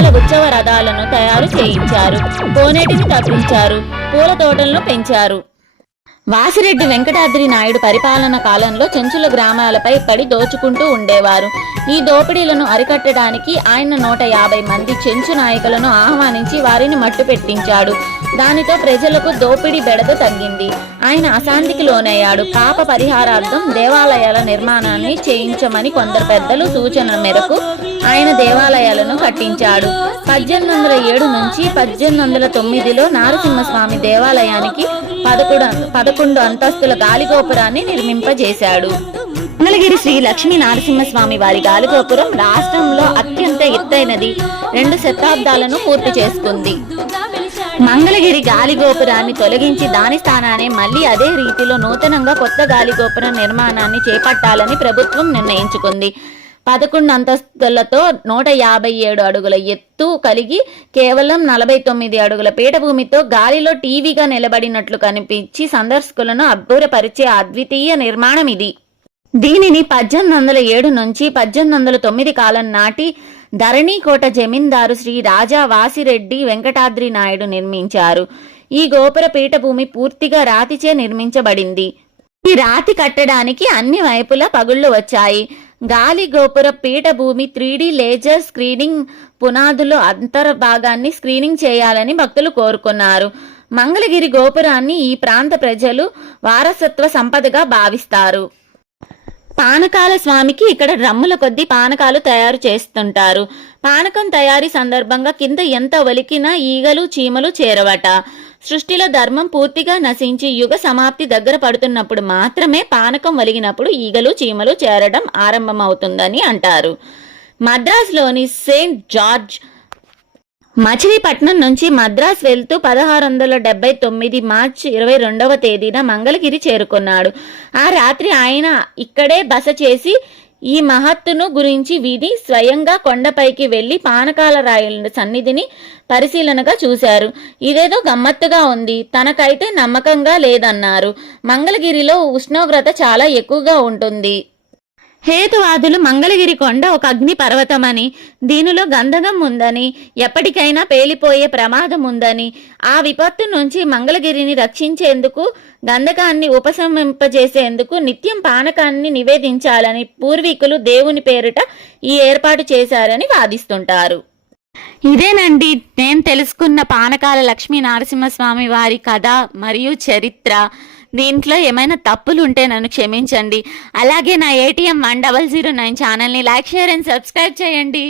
రకాల ఉత్సవ రథాలను తయారు చేయించారు. కోనేటిని తప్పించారు. పూల తోటలను పెంచారు. వాసిరెడ్డి వెంకటాద్రి నాయుడు పరిపాలన కాలంలో చెంచుల గ్రామాలపై పడి దోచుకుంటూ ఉండేవారు. ఈ దోపిడీలను అరికట్టడానికి ఆయన 150 మంది చెంచు నాయకులను ఆహ్వానించి వారిని మట్టు పెట్టించాడు. దానితో ప్రజలకు దోపిడీ బెడద తగ్గింది. ఆయన అశాంతికి లోనయ్యాడు. పాప పరిహారార్థం దేవాలయాల నిర్మాణాన్ని చేయించమని కొందరు పెద్దలు సూచన మేరకు ఆయన దేవాలయాలను కట్టించాడు. 1807 నుంచి 1809లో నారసింహస్వామి దేవాలయానికి 11 అంతస్తుల గాలిగోపురాన్ని నిర్మింపజేశాడు. మంగళగిరి శ్రీ లక్ష్మీ నరసింహస్వామి వారి గాలిగోపురం రాష్ట్రంలో అత్యంత ఎత్తైనది. 2 శతాబ్దాలను పూర్తి చేసుకుంది. మంగళగిరి గాలిగోపురాన్ని తొలగించి దాని స్థానాన్ని మళ్లీ అదే రీతిలో నూతనంగా కొత్త గాలిగోపురం నిర్మాణాన్ని చేపట్టాలని ప్రభుత్వం నిర్ణయించుకుంది. 11 అంతస్తులతో 157 అడుగుల ఎత్తు కలిగి కేవలం 49 అడుగుల పీఠభూమితో గాలిలో టీవీగా నిలబడినట్లు కనిపించి సందర్శకులను అబ్బురపరిచే అద్వితీయ నిర్మాణం ఇది. దీనిని 1807 నుంచి 1809 కాలం నాటి ధరణీకోట జమీందారు శ్రీ రాజా వాసిరెడ్డి వెంకటాద్రి నాయుడు నిర్మించారు. ఈ గోపుర పీఠభూమి పూర్తిగా రాతిచే నిర్మించబడింది. ఈ రాతి కట్టడానికి అన్ని వైపులా పగుళ్లు వచ్చాయి. గాలి గోపుర పీఠభూమి 3D లేజర్ స్క్రీనింగ్ పునాదులు అంతర్భాగాన్ని స్క్రీనింగ్ చేయాలని భక్తులు కోరుకున్నారు. మంగళగిరి గోపురాన్ని ఈ ప్రాంత ప్రజలు వారసత్వ సంపదగా భావిస్తారు. పానకాల స్వామికి ఇక్కడ డ్రమ్ముల కొద్దీ పానకాలు తయారు చేస్తుంటారు. పానకం తయారీ సందర్భంగా కింద ఎంత ఒలికినా ఈగలు చీమలు చేరవట. సృష్టిలో ధర్మం పూర్తిగా నశించి యుగ సమాప్తి దగ్గర పడుతున్నప్పుడు మాత్రమే పానకం ఒలిగినప్పుడు ఈగలు చీమలు చేరడం ఆరంభమవుతుందని అంటారు. మద్రాసులోని సెయింట్ జార్జ్ మచిలీపట్నం నుంచి మద్రాస్ వెళ్తూ 1679 మార్చి 22వ తేదీన మంగళగిరి చేరుకున్నాడు. ఆ రాత్రి ఆయన ఇక్కడే బస చేసి ఈ మహత్తును గురించి విని స్వయంగా కొండపైకి వెళ్లి పానకాల రాయుల సన్నిధిని పరిశీలనగా చూశారు. ఇదేదో గమ్మత్తుగా ఉంది, తనకైతే నమ్మకంగా లేదన్నారు. మంగళగిరిలో ఉష్ణోగ్రత చాలా ఎక్కువగా ఉంటుంది. హేతువాదులు మంగళగిరి కొండ ఒక అగ్ని పర్వతమని, దీనిలో గంధకం ఉందని, ఎప్పటికైనా పేలిపోయే ప్రమాదం ఉందని, ఆ విపత్తు నుంచి మంగళగిరిని రక్షించేందుకు, గంధకాన్ని ఉపశమింపజేసేందుకు నిత్యం పానకాన్ని నివేదించాలని పూర్వీకులు దేవుని పేరిట ఈ ఏర్పాటు చేశారని వాదిస్తుంటారు. ఇదేనండి నేను తెలుసుకున్న పానకాల లక్ష్మీ నరసింహస్వామి వారి కథ మరియు చరిత్ర. దీంట్లో ఏమైనా తప్పులు ఉంటే నన్ను క్షమించండి. అలాగే నా ATM 1009 ఛానల్ని లైక్, షేర్ అండ్ సబ్స్క్రైబ్ చేయండి.